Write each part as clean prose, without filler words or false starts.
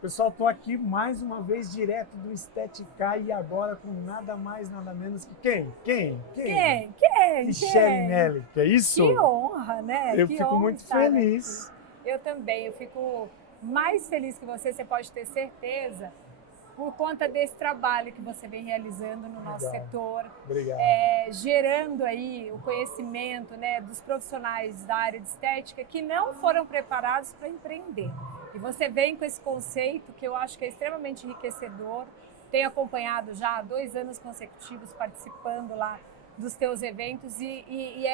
Pessoal, estou aqui mais uma vez direto do Estetica e agora com nada mais, nada menos que quem? Michele Nelly, que é isso? Que honra, né? Eu que fico honra muito estar feliz. aqui. Eu também, eu fico mais feliz que você pode ter certeza, por conta desse trabalho que você vem realizando no nosso setor. Obrigado. Gerando aí o conhecimento, né, dos profissionais da área de estética que não foram preparados para empreender. E você vem com esse conceito que eu acho que é extremamente enriquecedor. Tenho acompanhado já há 2 anos consecutivos participando lá dos teus eventos e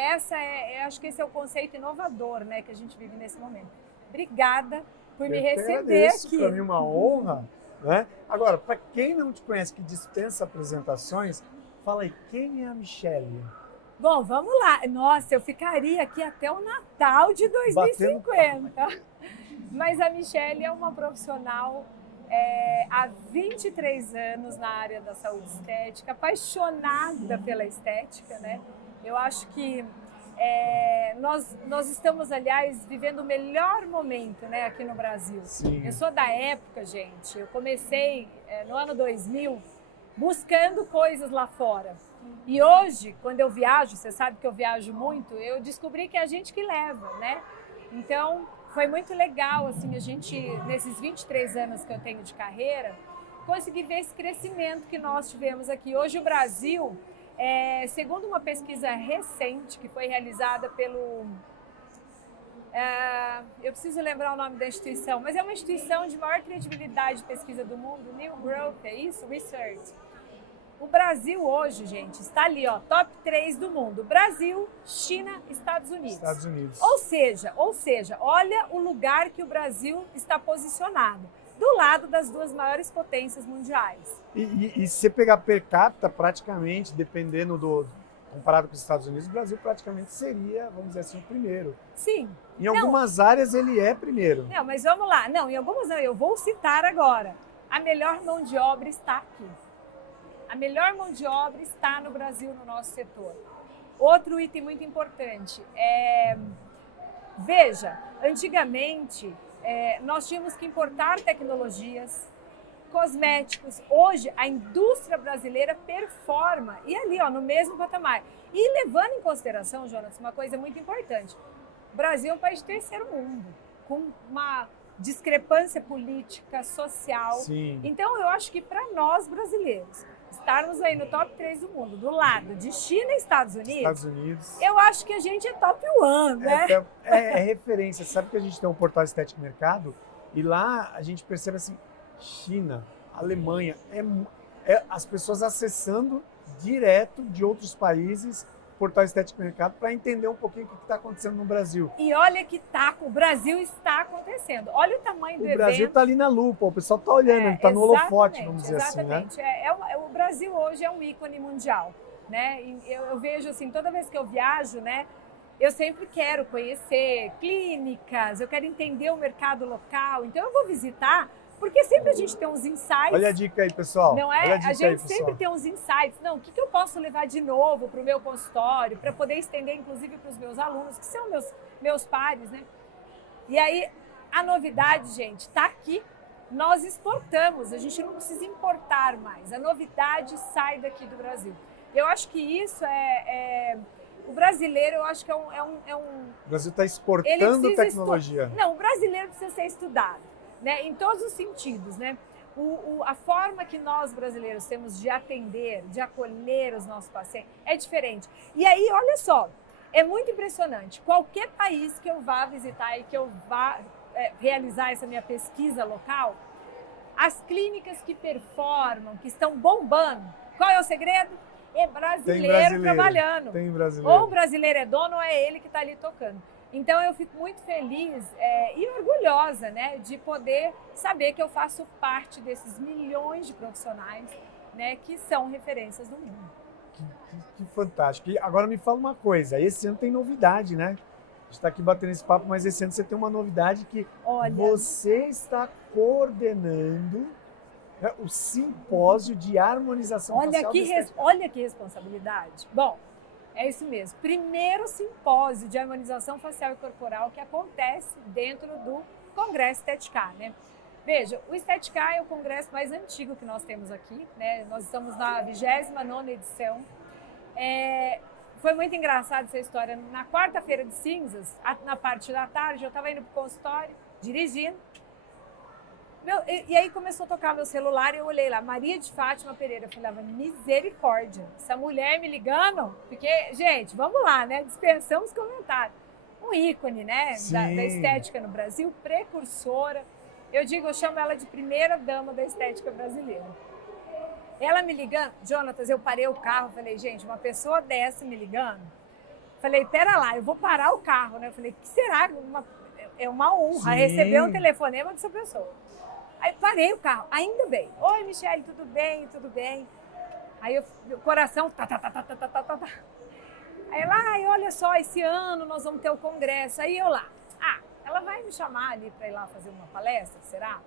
acho que esse é o conceito inovador, né, que a gente vive nesse momento. Obrigada por me receber aqui. Para mim é uma honra. Né? Agora, para quem não te conhece, que dispensa apresentações, fala aí, quem é a Michele? Bom, vamos lá. Nossa, eu ficaria aqui até o Natal de 2050. Mas a Michele é uma profissional há 23 anos na área da saúde estética, apaixonada pela estética, né? Eu acho que nós estamos, aliás, vivendo o melhor momento, né, aqui no Brasil. Sim. Eu sou da época, gente, eu comecei no ano 2000 buscando coisas lá fora. E hoje, quando eu viajo, você sabe que eu viajo muito, eu descobri que é a gente que leva, né? Então, foi muito legal, assim, a gente, nesses 23 anos que eu tenho de carreira, conseguir ver esse crescimento que nós tivemos aqui. Hoje o Brasil, segundo uma pesquisa recente que foi realizada pelo... eu preciso lembrar o nome da instituição, mas é uma instituição de maior credibilidade de pesquisa do mundo, New Growth, é isso? Research. O Brasil hoje, gente, está ali, ó, top 3 do mundo. Brasil, China, Estados Unidos. Estados Unidos. Ou seja, olha o lugar que o Brasil está posicionado. Do lado das 2 maiores potências mundiais. E se você pegar per capita, praticamente, dependendo comparado com os Estados Unidos, o Brasil praticamente seria, vamos dizer assim, o primeiro. Sim. Em algumas áreas ele é primeiro. Não, mas vamos lá. Não, em algumas não, eu vou citar agora. A melhor mão de obra está aqui. A melhor mão de obra está no Brasil, no nosso setor. Outro item muito importante veja, antigamente nós tínhamos que importar tecnologias, cosméticos. Hoje a indústria brasileira performa e ali, ó, no mesmo patamar. E levando em consideração, Jonas, uma coisa muito importante. O Brasil é um país de terceiro mundo, com uma discrepância política, social. Sim. Então eu acho que para nós brasileiros estarmos aí no top 3 do mundo, do lado de China e Estados Unidos, eu acho que a gente é top 1, né? É referência. Sabe que a gente tem um portal Estética Mercado e lá a gente percebe assim, China, Alemanha, as pessoas acessando direto de outros países portal Estética Mercado para entender um pouquinho o que está acontecendo no Brasil. E olha que o Brasil está acontecendo. Olha o tamanho do evento. O Brasil está ali na lupa, o pessoal está olhando, ele está no holofote, vamos dizer exatamente. assim, né? O Brasil hoje é um ícone mundial, né? E eu vejo assim, toda vez que eu viajo, né, eu sempre quero conhecer clínicas, eu quero entender o mercado local, então eu vou visitar. Porque sempre a gente tem uns insights. Olha a dica aí, pessoal. Não é? A gente sempre tem uns insights. Não, o que eu posso levar de novo para o meu consultório, para poder estender, inclusive, para os meus alunos, que são meus pares, né? E aí, a novidade, gente, está aqui. Nós exportamos, a gente não precisa importar mais. A novidade sai daqui do Brasil. Eu acho que isso o brasileiro, eu acho que é um... O Brasil está exportando tecnologia. Não, o brasileiro precisa ser estudado. Né, em todos os sentidos, né? A forma que nós brasileiros temos de atender, de acolher os nossos pacientes é diferente. E aí, olha só, é muito impressionante. Qualquer país que eu vá visitar e que eu vá realizar essa minha pesquisa local, as clínicas que performam, que estão bombando, qual é o segredo? É brasileiro trabalhando. Tem brasileiro. Ou o brasileiro é dono ou é ele que está ali tocando. Então eu fico muito feliz e orgulhosa, né, de poder saber que eu faço parte desses milhões de profissionais, né, que são referências do mundo. Que fantástico. E agora me fala uma coisa, esse ano tem novidade, né? A gente está aqui batendo esse papo, mas esse ano você tem uma novidade que você está coordenando o simpósio de harmonização facial. Olha que responsabilidade. Bom, é isso mesmo. Primeiro simpósio de harmonização facial e corporal que acontece dentro do Congresso Estetica, né? Veja, o Estética é o congresso mais antigo que nós temos aqui, né? Nós estamos na 29ª edição. Foi muito engraçado essa história. Na quarta-feira de cinzas, na parte da tarde, eu estava indo para o consultório, dirigindo. E aí começou a tocar meu celular e eu olhei lá, Maria de Fátima Pereira. Eu falava, misericórdia, essa mulher me ligando. Porque, gente, vamos lá, né? Dispersamos os comentários. Um ícone, né? Da estética no Brasil, precursora. Eu chamo ela de primeira dama da estética brasileira. Ela me ligando, Jonatas, eu parei o carro, falei, gente, uma pessoa dessa me ligando. Falei, pera lá, eu vou parar o carro, né? Eu falei, que será? É uma honra receber um telefonema dessa pessoa. Aí parei o carro, ainda bem. Oi, Michele, tudo bem? Tudo bem? Aí o coração, tá. Aí ela, olha só, esse ano nós vamos ter o congresso. Aí eu lá, ela vai me chamar ali para ir lá fazer uma palestra, será?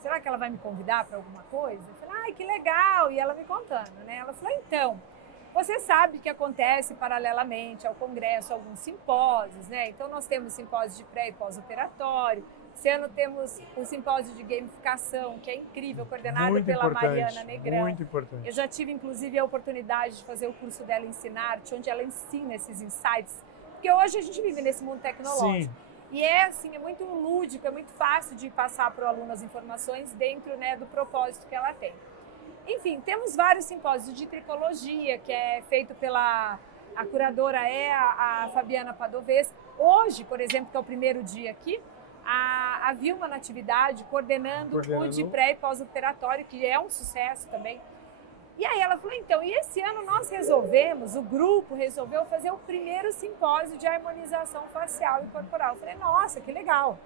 Será que ela vai me convidar para alguma coisa? Eu falei, que legal! E ela me contando, né? Ela falou, então, você sabe que acontece paralelamente ao congresso alguns simpósios, né? Então nós temos simpósio de pré e pós-operatório. Esse ano temos o simpósio de gamificação, que é incrível, coordenado muito pela Mariana Negrão. Muito importante. Eu já tive, inclusive, a oportunidade de fazer o curso dela Ensinarte, onde ela ensina esses insights. Porque hoje a gente vive nesse mundo tecnológico. Sim. E é muito lúdico, é muito fácil de passar para o aluno as informações dentro, né, do propósito que ela tem. Enfim, temos vários simpósios de tricologia, que é feito pela a curadora a Fabiana Padovez. Hoje, por exemplo, que é o primeiro dia aqui, a Vilma Natividade coordenando o de pré e pós-operatório, que é um sucesso também. E aí ela falou, então, e esse ano nós o grupo resolveu fazer o primeiro simpósio de harmonização facial e corporal. Eu falei, nossa, que legal.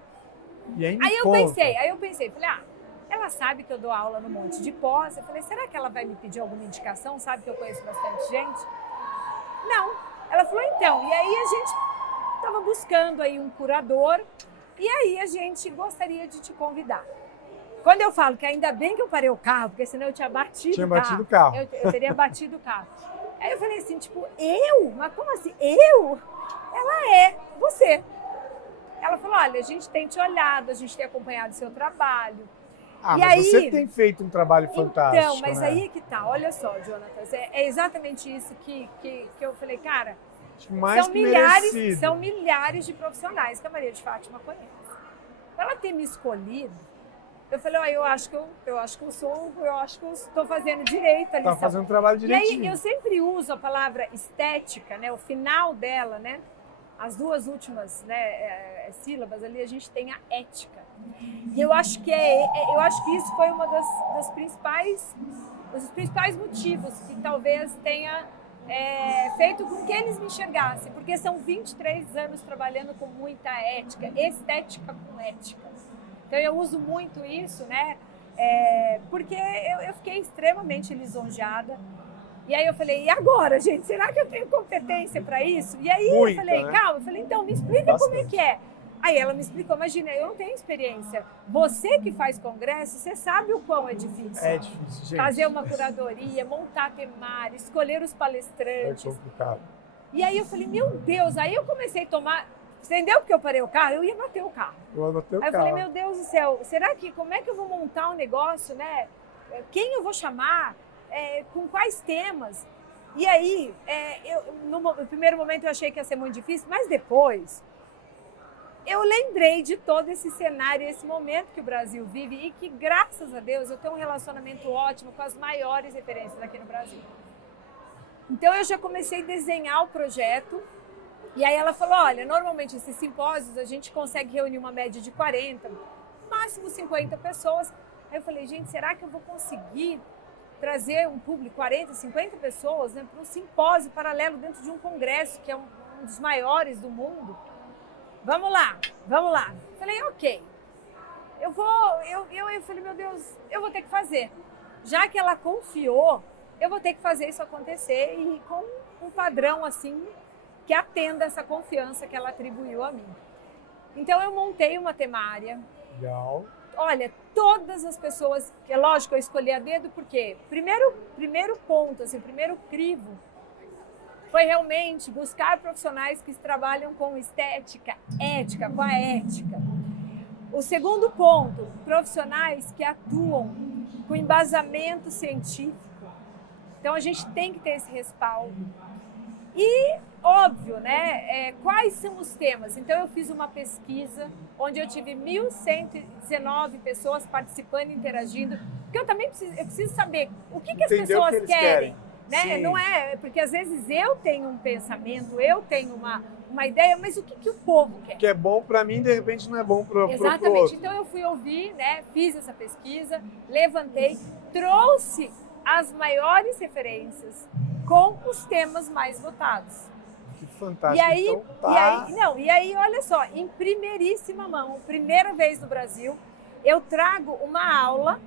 E aí eu pensei, falei, ela sabe que eu dou aula no Monte de Pós. Eu falei, será que ela vai me pedir alguma indicação? Sabe que eu conheço bastante gente? Não. Ela falou, então, e aí a gente estava buscando aí um curador e aí a gente gostaria de te convidar. Quando eu falo que ainda bem que eu parei o carro, porque senão eu tinha batido o carro. Eu teria batido o carro. Aí eu falei assim, tipo, eu? Mas como assim? Eu? Ela você. Ela falou, olha, a gente tem te olhado, a gente tem acompanhado o seu trabalho. Mas aí, você tem feito um trabalho fantástico. Então, mas aí é que tá, olha só, Jonatas, é exatamente isso que eu falei, cara, são milhares de profissionais que a Maria de Fátima conhece. Pra ela ter me escolhido, eu falei, eu acho que eu estou fazendo direito ali. Tá fazendo um trabalho direitinho. E aí eu sempre uso a palavra estética, né? O final dela, né? As duas últimas, né, sílabas ali, a gente tem a ética. E eu acho que isso foi uma dos principais motivos que talvez tenha feito com que eles me enxergassem, porque são 23 anos trabalhando com muita ética, estética com ética. Então eu uso muito isso, né? Porque eu fiquei extremamente lisonjeada. E aí eu falei, e agora, gente? Será que eu tenho competência para isso? E aí eu falei, calma, eu falei, então me explica como é que é. Aí ela me explicou, imagina, eu não tenho experiência. Você que faz congresso, você sabe o quão é difícil. É difícil, gente. Fazer uma curadoria, montar temário, escolher os palestrantes. É complicado. E aí eu falei, meu Deus, aí eu comecei a tomar... Entendeu porque eu parei o carro? Eu ia bater o carro. Aí eu falei, meu Deus do céu, como é que eu vou montar um negócio, né? Quem eu vou chamar? Com quais temas? E aí, no primeiro momento eu achei que ia ser muito difícil, mas depois eu lembrei de todo esse cenário, esse momento que o Brasil vive e que, graças a Deus, eu tenho um relacionamento ótimo com as maiores referências aqui no Brasil. Então eu já comecei a desenhar o projeto. E aí ela falou, olha, normalmente esses simpósios a gente consegue reunir uma média de 40, máximo 50 pessoas. Aí eu falei, gente, será que eu vou conseguir trazer um público, 40, 50 pessoas, né, para um simpósio paralelo dentro de um congresso, que é um dos maiores do mundo? Vamos lá. Eu falei, ok. Eu falei, meu Deus, eu vou ter que fazer. Já que ela confiou, eu vou ter que fazer isso acontecer e com um padrão assim, que atenda essa confiança que ela atribuiu a mim. Então eu montei uma temária. Legal. Olha, todas as pessoas, é lógico, eu escolhi a dedo porque primeiro ponto, assim, o primeiro crivo foi realmente buscar profissionais que trabalham com estética, ética, com a ética. O segundo ponto, profissionais que atuam com embasamento científico. Então, a gente tem que ter esse respaldo. E, óbvio, né, quais são os temas? Então, eu fiz uma pesquisa onde eu tive 1.119 pessoas participando e interagindo, porque eu também preciso saber o que as pessoas querem. Né? Não é, porque às vezes eu tenho um pensamento, eu tenho uma ideia, mas o que o povo quer? O que é bom para mim, de repente, não é bom para o outro. Exatamente. Então eu fui ouvir, né? Fiz essa pesquisa, levantei, trouxe as maiores referências com os temas mais votados. Que fantástico. E aí, olha só, em primeiríssima mão, primeira vez no Brasil, eu trago uma aula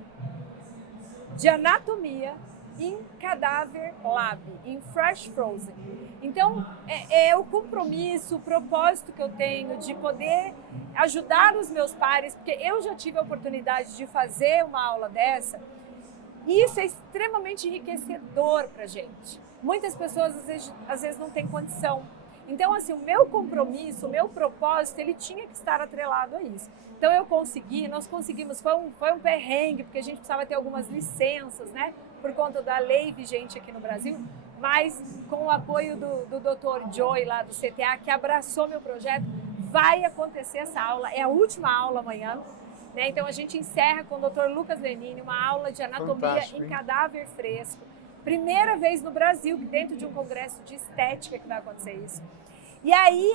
de anatomia em Cadáver Lab, em Fresh Frozen. Então, é o compromisso, o propósito que eu tenho de poder ajudar os meus pares, porque eu já tive a oportunidade de fazer uma aula dessa, e isso é extremamente enriquecedor para a gente. Muitas pessoas, às vezes não têm condição. Então, assim, o meu compromisso, o meu propósito, ele tinha que estar atrelado a isso. Então, nós conseguimos, foi um perrengue, porque a gente precisava ter algumas licenças, né? Por conta da lei vigente aqui no Brasil, mas com o apoio do Dr. Joey lá do CTA, que abraçou meu projeto, vai acontecer essa aula, é a última aula amanhã, né? Então a gente encerra com o Dr. Lucas Lenini, uma aula de anatomia em cadáver fresco. Primeira vez no Brasil, dentro de um congresso de estética que vai acontecer isso. E aí,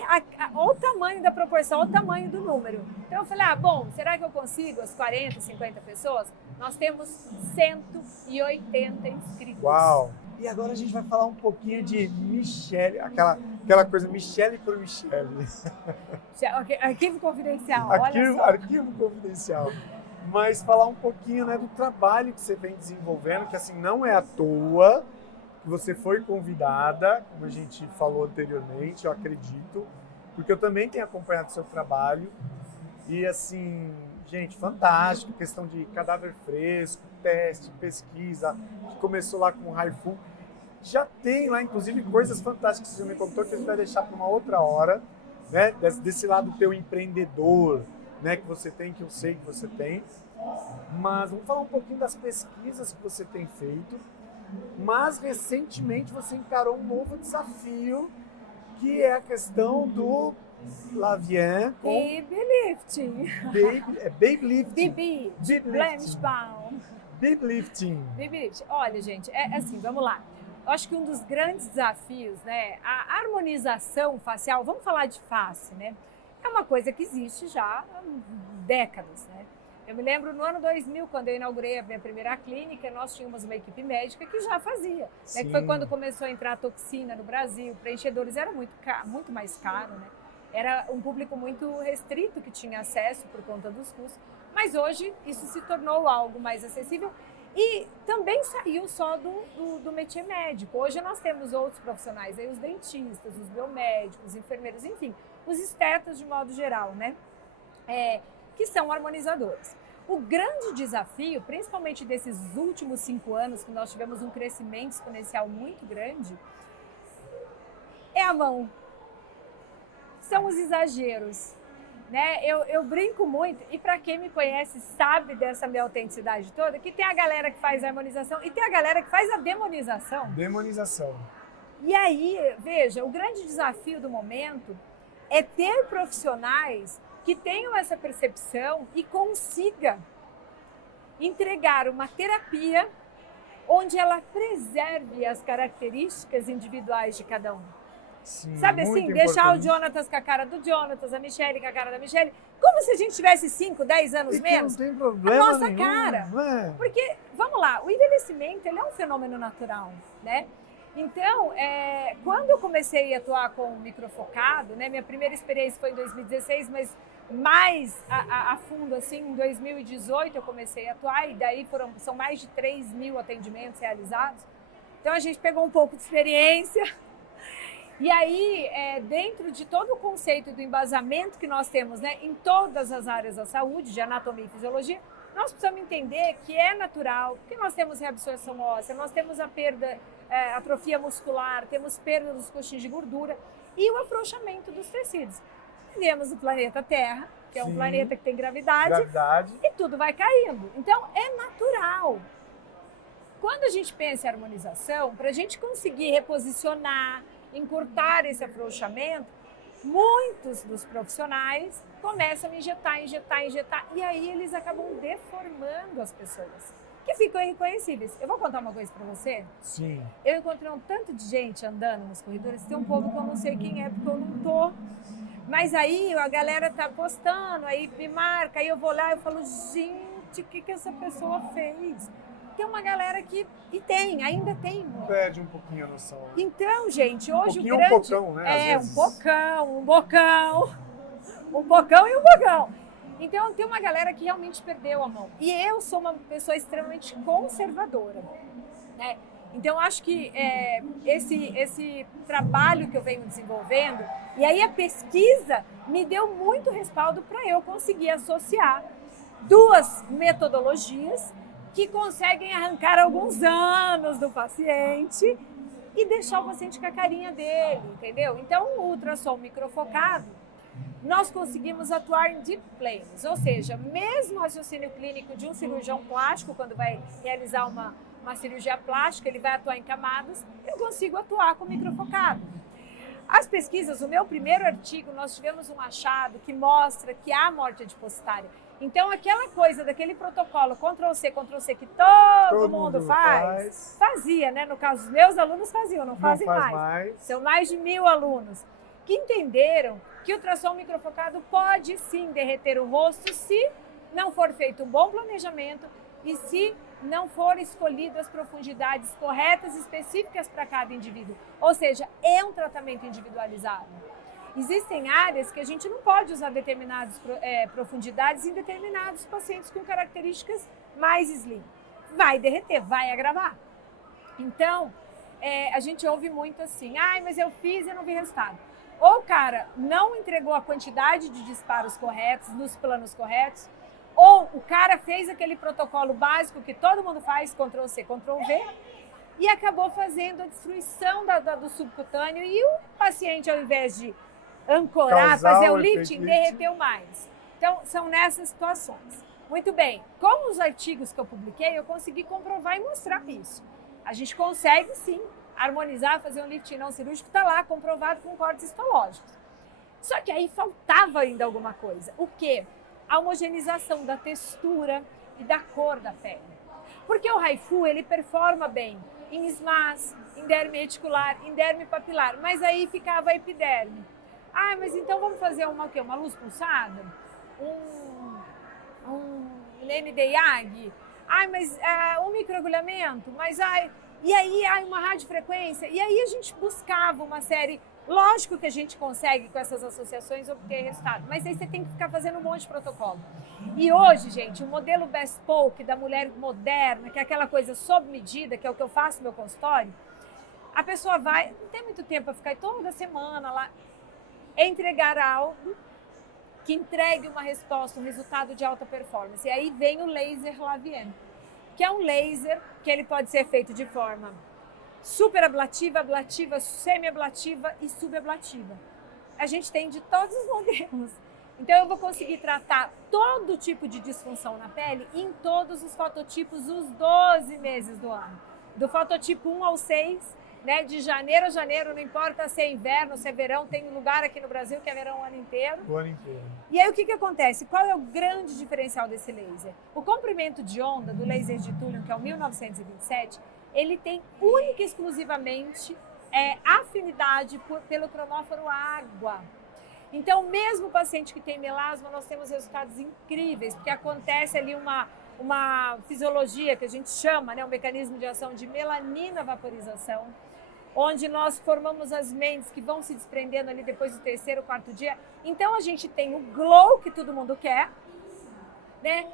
olha o tamanho da proporção, olha o tamanho do número. Então eu falei, bom, será que eu consigo as 40, 50 pessoas? Nós temos 180 inscritos. Uau! E agora a gente vai falar um pouquinho de Michele, aquela coisa, Michele por Michele. Arquivo confidencial, olha só. Arquivo confidencial. Mas falar um pouquinho, né, do trabalho que você vem desenvolvendo, que assim, não é à toa que você foi convidada, como a gente falou anteriormente, eu acredito, porque eu também tenho acompanhado o seu trabalho. E assim, gente, fantástico, questão de cadáver fresco, teste, pesquisa, que começou lá com o Raifu. Já tem lá, inclusive, coisas fantásticas que você me contou, que a gente vai deixar para uma outra hora, né? Desse lado teu empreendedor, né? Que você tem, que eu sei que você tem. Mas vamos falar um pouquinho das pesquisas que você tem feito. Mas, recentemente, você encarou um novo desafio, que é a questão do Lavien com... Babylifting. Babylifting. Bibi, de Blanchbaum. Babylifting. Babylifting. Olha, gente, assim, vamos lá. Eu acho que um dos grandes desafios, né, a harmonização facial, vamos falar de face, né, é uma coisa que existe já há décadas, né. Eu me lembro no ano 2000, quando eu inaugurei a minha primeira clínica, nós tínhamos uma equipe médica que já fazia, né, que foi quando começou a entrar a toxina no Brasil, preenchedores era muito mais caro, né. Era um público muito restrito que tinha acesso por conta dos custos, mas hoje isso se tornou algo mais acessível e também saiu só do métier médico. Hoje nós temos outros profissionais, aí os dentistas, os biomédicos, os enfermeiros, enfim, os estetas de modo geral, né? Que são harmonizadores. O grande desafio, principalmente desses últimos 5 anos, que nós tivemos um crescimento exponencial muito grande, é a mão. São os exageros, né? Eu brinco muito, e para quem me conhece sabe dessa minha autenticidade toda, que tem a galera que faz a harmonização e tem a galera que faz a demonização. Demonização. E aí, veja, o grande desafio do momento é ter profissionais que tenham essa percepção e consiga entregar uma terapia onde ela preserve as características individuais de cada um. Sim, sabe assim, deixar o Jonatas com a cara do Jonatas, a Michele com a cara da Michele, como se a gente tivesse 5, 10 anos menos. Não tem problema a nossa nenhum, cara. É. Porque, vamos lá, o envelhecimento ele é um fenômeno natural, né? Então, quando eu comecei a atuar com o microfocado, né, minha primeira experiência foi em 2016, mas mais a fundo, assim, em 2018 eu comecei a atuar, e daí são mais de 3.000 atendimentos realizados. Então, a gente pegou um pouco de experiência. E aí, dentro de todo o conceito do embasamento que nós temos, né, em todas as áreas da saúde, de anatomia e fisiologia, nós precisamos entender que é natural, que nós temos reabsorção óssea, nós temos a perda, atrofia muscular, temos perda dos coxins de gordura e o afrouxamento dos tecidos. Vivemos no planeta Terra, que é um Sim. planeta que tem gravidade, Gravidade. e tudo vai caindo. Então, é natural. Quando a gente pensa em harmonização, para a gente conseguir reposicionar, encurtar esse afrouxamento, muitos dos profissionais começam a injetar, e aí eles acabam deformando as pessoas, que ficam irreconhecíveis. Eu vou contar uma coisa para você. Sim. Eu encontrei um tanto de gente andando nos corredores, tem um povo que eu não sei quem é, porque eu não tô. Mas aí a galera tá postando, aí me marca, aí eu vou lá e falo, gente, o que essa pessoa fez? Tem uma galera que, ainda tem. Perde um pouquinho a noção. Né? Então, gente, hoje um o grande... Um bocão, né? Um bocão e um bocão. Então, tem uma galera que realmente perdeu a mão. E eu sou uma pessoa extremamente conservadora, né? Então, acho que esse trabalho que eu venho desenvolvendo, e aí a pesquisa me deu muito respaldo para eu conseguir associar duas metodologias que conseguem arrancar alguns anos do paciente e deixar o paciente com a carinha dele, entendeu? Então, o ultrassom microfocado, nós conseguimos atuar em deep planes, ou seja, mesmo raciocínio clínico de um cirurgião plástico, quando vai realizar uma cirurgia plástica, ele vai atuar em camadas, eu consigo atuar com microfocado. As pesquisas, o meu primeiro artigo, nós tivemos um achado que mostra que há morte adipositária. Então, aquela coisa daquele protocolo Ctrl+C, Ctrl+C que todo mundo fazia, né? No caso, os meus alunos faziam, não fazem mais. São mais de 1000 alunos que entenderam que o ultrassom microfocado pode sim derreter o rosto se não for feito um bom planejamento e se não forem escolhidas as profundidades corretas e específicas para cada indivíduo. Ou seja, é um tratamento individualizado. Existem áreas que a gente não pode usar determinadas profundidades em determinados pacientes com características mais slim. Vai derreter, vai agravar. Então, a gente ouve muito assim, mas eu fiz e não vi resultado. Ou o cara não entregou a quantidade de disparos corretos, nos planos corretos, ou o cara fez aquele protocolo básico que todo mundo faz, Ctrl+C, Ctrl+V, e acabou fazendo a destruição do subcutâneo e o paciente, ao invés de ancorar, fazer o lifting, derreteu mais. Então, são nessas situações. Muito bem, com os artigos que eu publiquei, eu consegui comprovar e mostrar isso. A gente consegue, sim, harmonizar, fazer um lifting não cirúrgico, está lá comprovado com cortes histológicos. Só que aí faltava ainda alguma coisa. O quê? A homogeneização da textura e da cor da pele. Porque o HIFU, ele performa bem em SMAS, em derme reticular, em derme papilar, mas aí ficava a epiderme. Mas então vamos fazer uma luz pulsada? Um NDIAG? Mas um microagulhamento? E aí uma radiofrequência? E aí a gente buscava uma série... Lógico que a gente consegue, com essas associações, obter resultado, mas aí você tem que ficar fazendo um monte de protocolo. E hoje, gente, o modelo bespoke da mulher moderna, que é aquela coisa sob medida, que é o que eu faço no meu consultório, a pessoa vai, não tem muito tempo para ficar toda semana lá, entregar algo que entregue uma resposta, um resultado de alta performance. E aí vem o laser Lavien, que é um laser que ele pode ser feito de forma superablativa, ablativa, semiablativa e subablativa. A gente tem de todos os modelos. Então eu vou conseguir tratar todo tipo de disfunção na pele em todos os fototipos os 12 meses do ano. Do fototipo 1 ao 6, né, de janeiro a janeiro, não importa se é inverno, se é verão, tem um lugar aqui no Brasil que é verão o ano inteiro. O ano inteiro. E aí o que acontece? Qual é o grande diferencial desse laser? O comprimento de onda do laser de Thulium, que é o 1927, ele tem única e exclusivamente afinidade pelo cronóforo água. Então, mesmo o paciente que tem melasma, nós temos resultados incríveis, porque acontece ali uma fisiologia que a gente chama, né, um mecanismo de ação de melanina vaporização, onde nós formamos as mentes que vão se desprendendo ali depois do terceiro, quarto dia. Então, a gente tem o glow que todo mundo quer, né?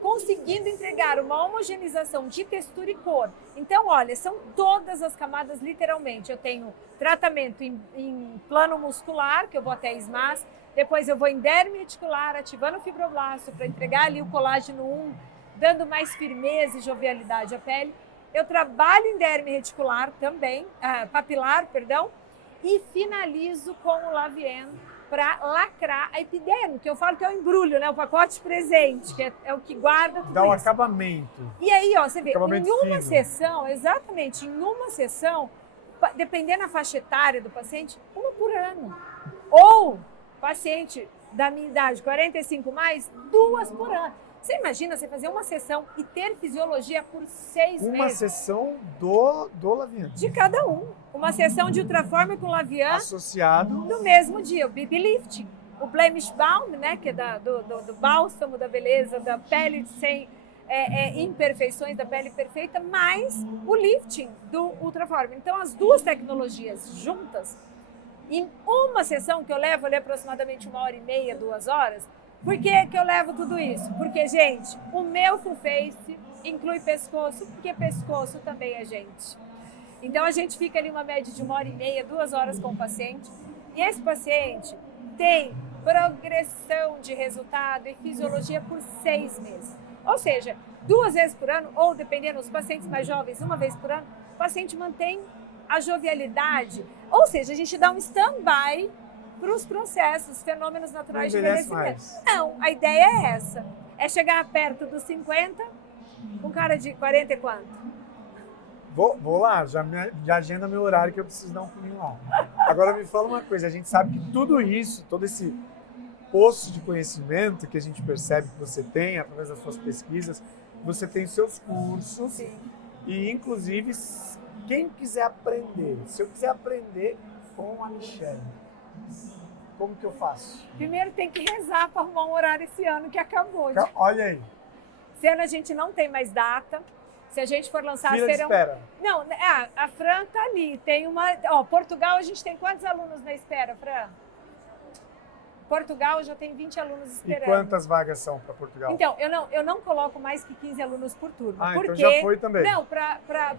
Conseguindo entregar uma homogeneização de textura e cor. Então, olha, são todas as camadas literalmente. Eu tenho tratamento em plano muscular, que eu vou até SMAS, depois eu vou em derme reticular, ativando o fibroblasto para entregar ali o colágeno 1, dando mais firmeza e jovialidade à pele. Eu trabalho em derme reticular também, papilar, perdão, e finalizo com o Lavien para lacrar a epiderme, que eu falo que é o embrulho, né? O pacote presente, que é o que guarda tudo Dá um isso. acabamento. E aí, ó, você vê, Acabamento em uma fino. sessão, exatamente, em uma sessão, dependendo da faixa etária do paciente, uma por ano. Ou paciente da minha idade, 45 mais, 2 por ano. Você imagina você fazer uma sessão e ter fisiologia por 6 Uma meses? sessão do Lavian. De cada um. Uma sessão de Ultraform com Lavian Associado. no mesmo dia. O BB Lifting, o Blemish Balm, né, que é do bálsamo da beleza, da pele sem imperfeições, da pele perfeita, mais o lifting do Ultraform. Então, as duas tecnologias juntas, em uma sessão que eu levo ali aproximadamente 1h30, 2 horas. Por que que eu levo tudo isso? Porque, gente, o meu full face inclui pescoço, porque pescoço também é gente. Então, a gente fica ali uma média de 1h30, 2 horas com o paciente. E esse paciente tem progressão de resultado e fisiologia por 6 meses. Ou seja, 2 vezes por ano, ou dependendo dos pacientes mais jovens, 1 vez por ano, o paciente mantém a jovialidade. Ou seja, a gente dá um stand-by para os processos, fenômenos naturais de envelhecimento. Mais. Não, a ideia é essa. É chegar perto dos 50, com cara de 40 e quanto? Vou lá, já agenda meu horário que eu preciso dar um pulinho lá. Agora me fala uma coisa, a gente sabe que tudo isso, todo esse poço de conhecimento que a gente percebe que você tem através das suas pesquisas, você tem seus cursos. Sim. E inclusive, quem quiser aprender, se eu quiser aprender com a Michelle, como que eu faço? Primeiro tem que rezar para arrumar um horário esse ano que acabou. Olha aí. Esse ano a gente não tem mais data. Se a gente for lançar, Fila de serão... espera. Não, a Fran tá ali. Tem uma... Ó, Portugal, a gente tem quantos alunos na espera, Fran? Portugal já tem 20 alunos esperando. E quantas vagas são para Portugal? Então, eu não coloco mais que 15 alunos por turma. Ah, porque... então já foi também. Não,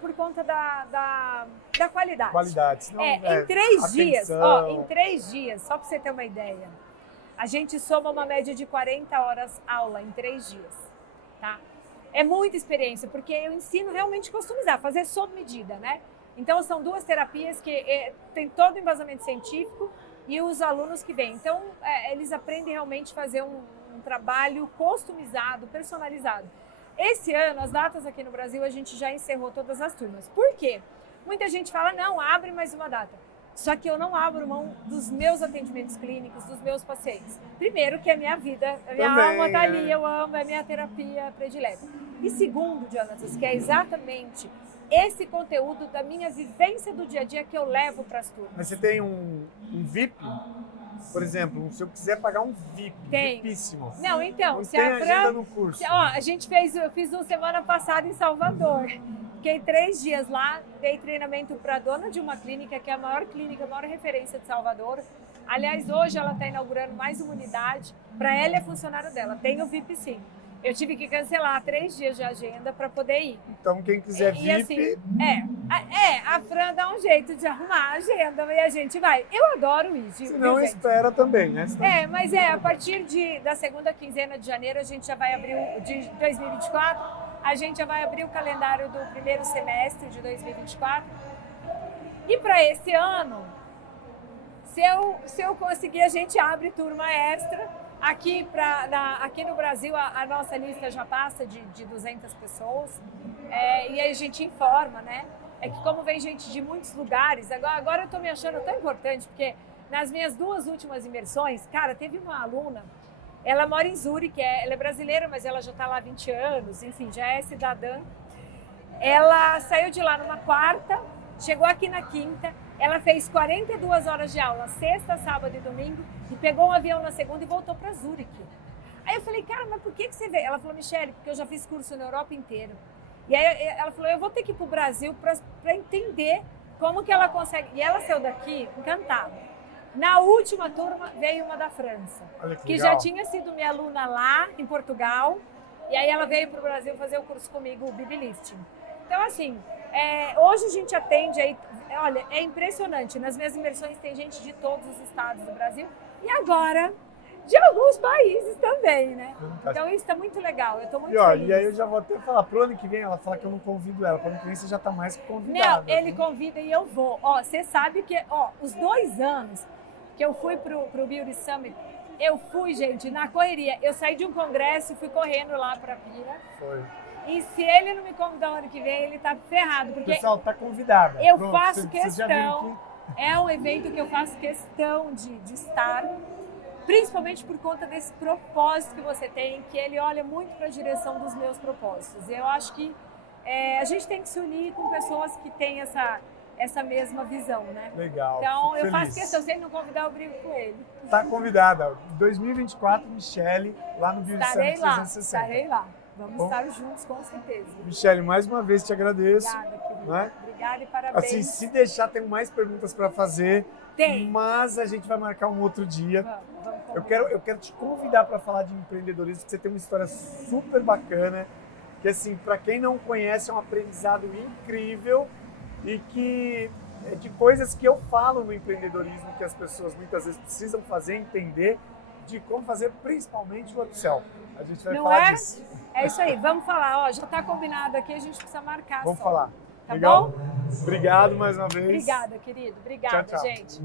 por conta da qualidade. Qualidade. Senão, em 3 dias, atenção. em 3 dias, só para você ter uma ideia, a gente soma uma média de 40 horas aula em 3 dias, tá? É muita experiência, porque eu ensino realmente customizar, fazer sob medida, né? Então, são 2 terapias que tem todo o embasamento científico e os alunos que vêm. Então, eles aprendem realmente a fazer um trabalho customizado, personalizado. Esse ano, as datas aqui no Brasil, a gente já encerrou todas as turmas. Por quê? Muita gente fala, não, abre mais uma data. Só que eu não abro mão dos meus atendimentos clínicos, dos meus pacientes. Primeiro, que é minha vida, a minha alma está ali, eu amo, é minha terapia predileta. E segundo, Jonatas, que é exatamente esse conteúdo da minha vivência do dia a dia que eu levo para as turmas. Mas você tem um VIP? Por exemplo, se eu quiser pagar um VIP, VIPíssimo. Não, então, não se tem a agenda Fran... no curso. Eu fiz uma semana passada em Salvador. Fiquei 3 dias lá, dei treinamento para a dona de uma clínica, que é a maior clínica, a maior referência de Salvador. Aliás, hoje ela está inaugurando mais uma unidade. Para ela é funcionário dela, tem o VIP sim. Eu tive que cancelar 3 dias de agenda para poder ir. Então, quem quiser VIP... Assim, a Fran dá um jeito de arrumar a agenda e a gente vai. Eu adoro isso. Se não, espera também, né? Mas a partir da segunda quinzena de janeiro, a gente já vai abrir, de 2024, a gente já vai abrir o calendário do primeiro semestre de 2024. E para esse ano, se eu conseguir, a gente abre turma extra. Aqui no Brasil, a nossa lista já passa de 200 pessoas. E aí a gente informa, né? É que como vem gente de muitos lugares, agora eu estou me achando tão importante, porque nas minhas 2 últimas imersões, cara, teve uma aluna, ela mora em Zurique, ela é brasileira, mas ela já está lá há 20 anos, enfim, já é cidadã. Ela saiu de lá numa quarta, chegou aqui na quinta, ela fez 42 horas de aula, sexta, sábado e domingo, e pegou um avião na segunda e voltou para Zurique. Aí eu falei, cara, mas por que você veio? Ela falou, Michelle, porque eu já fiz curso na Europa inteira. E aí ela falou, eu vou ter que ir para o Brasil para entender como que ela consegue. E ela saiu daqui encantada. Na última turma veio uma da França, que já tinha sido minha aluna lá em Portugal, e aí ela veio para o Brasil fazer o curso comigo, o BB Lifting. Então, assim, hoje a gente atende aí, olha, é impressionante, nas minhas imersões tem gente de todos os estados do Brasil, e agora de alguns países também, né? Então isso está muito legal, eu estou muito feliz. E aí eu já vou até falar, pro ano que vem ela fala que eu não convido ela, pro ano que vem você já está mais que convidada. Não, ele convida e eu vou. Ó, você sabe que, os 2 anos que eu fui pro Beauty Summit, eu fui, gente, na correria. Eu saí de um congresso e fui correndo lá pra Pira. Foi. E se ele não me convidar o ano que vem, ele tá ferrado. Porque Pessoal, tá convidada. eu Pronto, faço você já viu questão, é um evento que eu faço questão de estar, principalmente por conta desse propósito que você tem, que ele olha muito para a direção dos meus propósitos. Eu acho que a gente tem que se unir com pessoas que têm essa mesma visão, né? Legal. Então, eu Feliz. faço questão, se ele não convidar, eu brigo com ele. Tá convidada. 2024, Michele, lá no Beauty Estarei Summit lá, 360. estarei lá. Vamos Bom. estar juntos, com certeza. Michele, mais uma vez te agradeço. Obrigada, querida. Né? Obrigada e parabéns. Assim, se deixar, tem mais perguntas para fazer. Tem. Mas a gente vai marcar um outro dia. Vamos Eu quero te convidar para falar de empreendedorismo, porque você tem uma história super bacana, que assim, para quem não conhece, é um aprendizado incrível e que é de coisas que eu falo no empreendedorismo que as pessoas muitas vezes precisam fazer, entender de como fazer, principalmente o upsell. A gente vai Não falar é? disso. É isso aí, vamos falar. Ó, já está combinado aqui, a gente precisa marcar. Vamos só. falar. Tá Legal? bom? Obrigado mais uma vez. Obrigada, querido. Obrigada, Tchau, tchau. gente.